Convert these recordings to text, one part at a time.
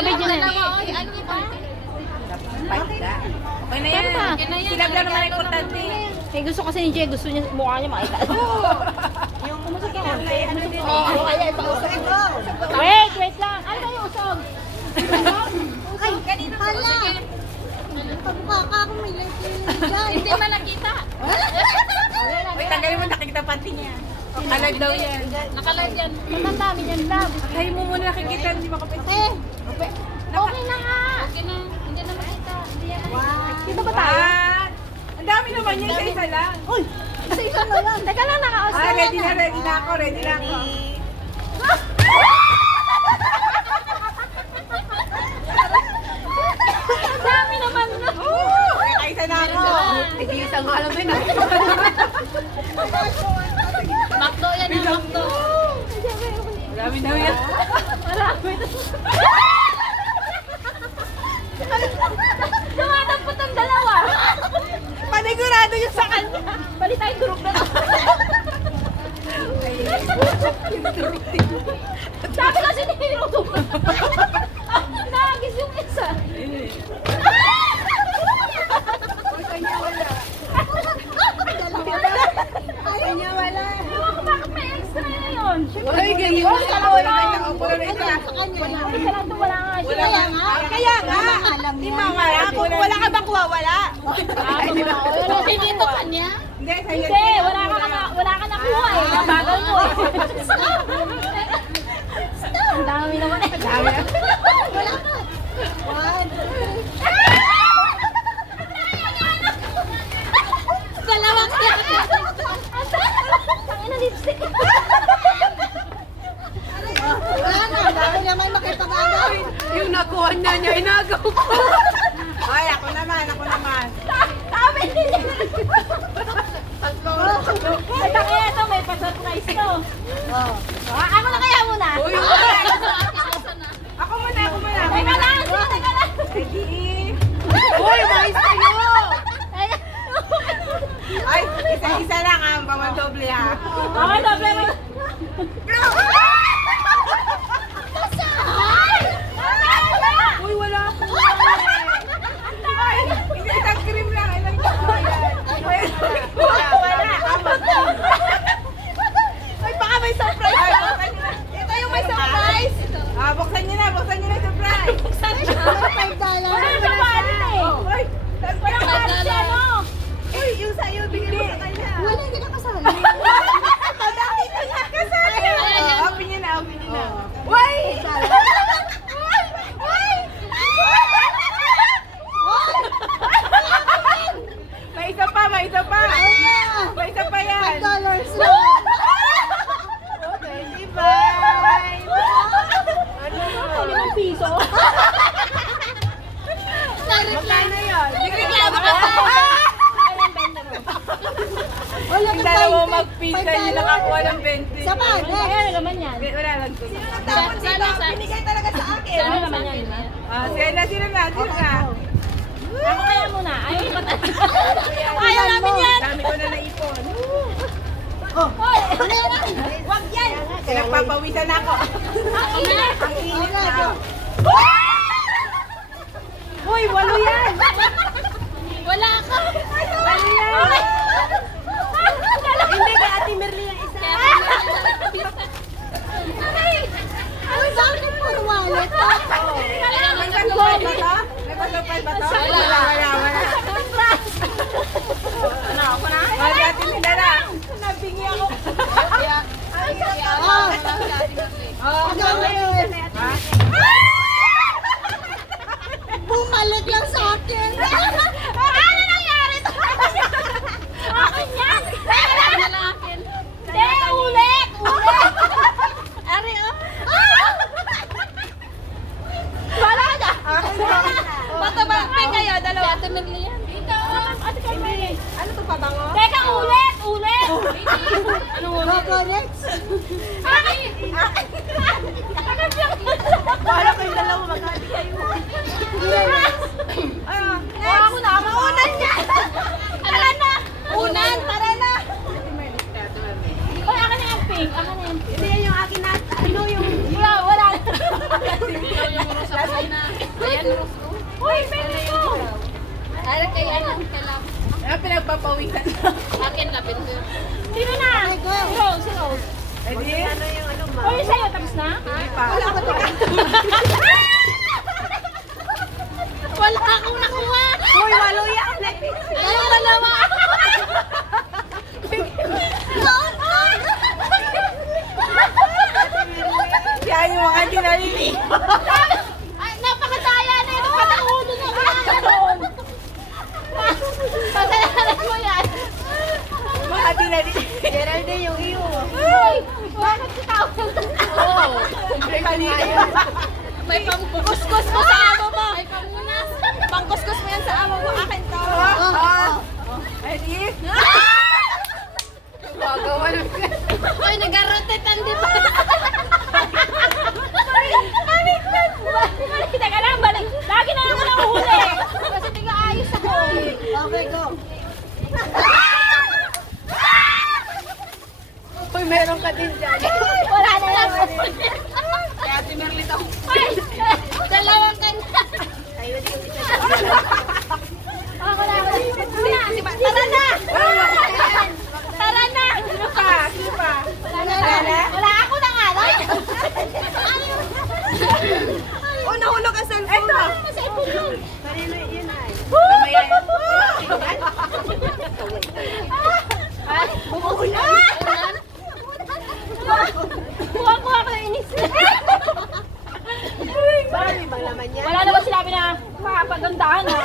Nabidyo na yan. Okay na yan. Sila lang naman ang importante. Eh, gusto kasi ni Jay, gusto niya, mukha niya makita. Yung kumusok ka. Oo, kaya ipausap ko. Wait lang. Ano ba yung usog? Ay, kanina pala. Pagmukha ka ako may lagay. Hindi man nakita. Uy, tanggalin mo, nakikita pati niya. Alag daw yan. Nakalive yan. Matandami niyan, love. Tayo mo muna nakikita, hindi makapit. Okay na nga. Okay na. Hindi na makita. Hindi yan. Dito ba tayo? Ang dami naman yan, isa lang. Uy, isa na lang. Teka lang, naka-ausap. Ready na ako, ready na ako. Ang dami naman na. Isa na ako. Hindi isang nga alam din. Makdo yan yung makdo. Marami daw yan. Marami na. Dumadampot ang dalawa. Panigurado yung sa kanya. Bali tayo durog na. Sabi kasi ni Hero. Nagis yung isa. Ayaw niya wala. Bakit may extra na yun? Uy, ganyan. Wala na Wala lang. na. Wala na. Sa kanya. Isa lang to, wala nga siya. Kaya nga. Kaya nga. Alam Di niya. mamaya. Kung wala ka bang kuwawala? Okay dito kanya. Hindi, sa'yo. Hindi, wala ka nakuha eh. Nabagal mo eh. Ang dami naman eh. Wala ka. One. Dalawang yan. Ang ina lipstick. Wala na. Dami naman makipag-agaw. Yung nakuha niya, inagaw ko. Ay, ako naman. Sabi nila. Ay, takaya ito, may pa-surprise to. Ako na kaya muna. Uy, Ako muna. Teka lang. Ready? Uy, mais kayo! Ay, isa-isa lang ang pamandoble ha. Ako, doble mo. Uy, wala ako. Ay, hindi isang cream lang. Ilang wala. Ay, baka may surprise. Ito yung may surprise. Buksan niyo na yung surprise. $5. Wala na ba eh? Uy, Walang card siya, no? Uy, yung sa'yo, bigyan mo sa kanya. Wala hindi na kasali. Madami na nga kasali. Open niyo na. Uy! May isa pa. May isa pa yan. $5 lang. 25. Limang piso. Magkano yun? Reklamo ka pa. Wala Yung ka dalawa $5. magpisa, yung nakakuha ng 20. Sa bagay. Ano naman yan? Wala lang ko. Binigay talaga sa akin. Ano naman yan? Sino na. Ako kaya muna. Ayaw iba Ayaw namin yan. Dami ko na naipon. Hoy! Wag yan. Nagpapawisan na ako. Ang init! Ang init Wala. na. Uy, walo yan. Wala ka. Walo yan. Hindi kay Ate Merly yung isa. Ay, bakit po wallet? May kasupay ba to? May kasupay ba to? Wala. Ako na? Wag Ate Merly. Nabingi ako. Bumalik lang sa akin. Ano nangyari to? Akin yan! Wala lang akin. Hindi, ulit! Ari, wala ka! Matabangpay kayo, dalawa. Ate Merly yan. Ate Carmen. Ano to pabango? Teka, ulit! Anong Cocorex. Akin! Wala kayong dalawa, magkali kayo. Ako na, maunan niya! Tara na! Unan. Tara na! Hoy, akin na yung pink. Akin na yung pink. Hindi yan yung akin na. Ano yung... Wala. Ikaw yung urusan ko. Ayan, Rose. Uy, pwede ko. Ay, kay ano, kay Lab. Pinagpapawisan. Akin, Lavender. Sino na? go. Si Rose, si Rose. Ready? Uy, sa'yo, tapos na? Hindi pa. Wala akong nakuha. Uy, walo yan. Anong dalawa? Yan yung mga hindi nalili. Ay, napakadaya na ito. Pataulo na wala ka doon. Pasalanan mo yan. Mga hindi nalili. Geraldine yung iyo. Uy, bakit si tao? Oo. May pangkuskus mo sa amo mo. May pamunas. Pangkuskus mo yan sa amo mo. Akin to. Ready? Gagawa ng Uy, nag-rotate di ba? Balik, teka lang, balik. Lagi na ako nahuhuli. Kasi tiga-ayos ako. Okay, go. Uy, meron ka din dyan. Wala na lang. Kaya tinerlit ako. Dalawang kanya. Ako na. Tara na! Tara na! Sino pa? Sino pa? Wala ako na nga. Oh, nahulog ang cellphone. Ito. Sa ipon yun. Mamaya yan. Kuha ko na inis. Wala naman sinabi na makapagandahan ha.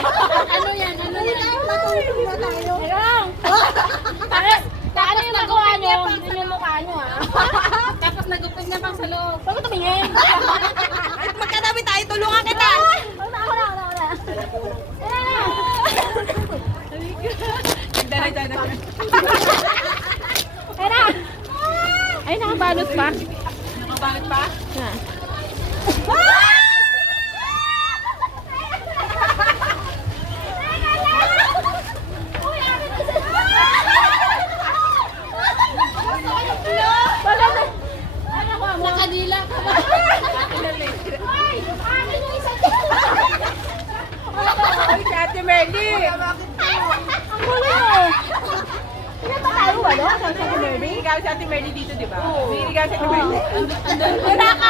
Ano yan? Ano yan? Matulog na tayo. Teka lang. Ano yung nakuha nyo? Yun yung mukha nyo ha. Tapos nagupig na pang sa loob. Bago tumingin. Magkatabi tayo, tulungan kita. Ako na. Tara na. Dala. Tara. Ay, nakabalot pa. Nakabalot pa? Nakadila ka ba? Ay, si Ate Merly. Ang gulo. Sino ba tayo? Wala? Sa Ate Merly? Binigaw si Ate Merly dito, di ba? Binigaw si Ate Merly. Wala ka.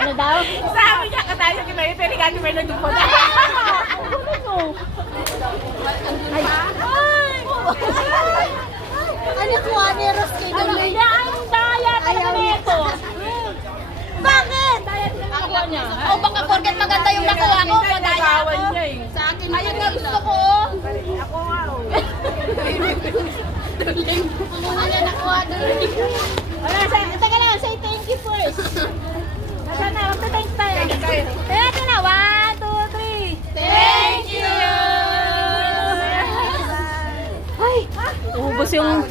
Ano daw? Sabi niya ka tayo kay Merly, pero Ate Merly nandun po na. Ang gulo nyo. Ay. Ano kuha ni Ross kay Ano Geraldine? yan? Ang daya talaga nito. Bakit? Daya talaga niya. O baka porket maganda yung nakuha ko. Madaya Nagawan ako. niya eh. Sa akin ayun nga gusto ko. Ako nga oh. Ang una niya nakuha doon. Wala, teka lang, say thank you first. Nasaan na? Magta-thank tayo. Ito na, 1, 2, 3. Thank you! Ay, ubos yung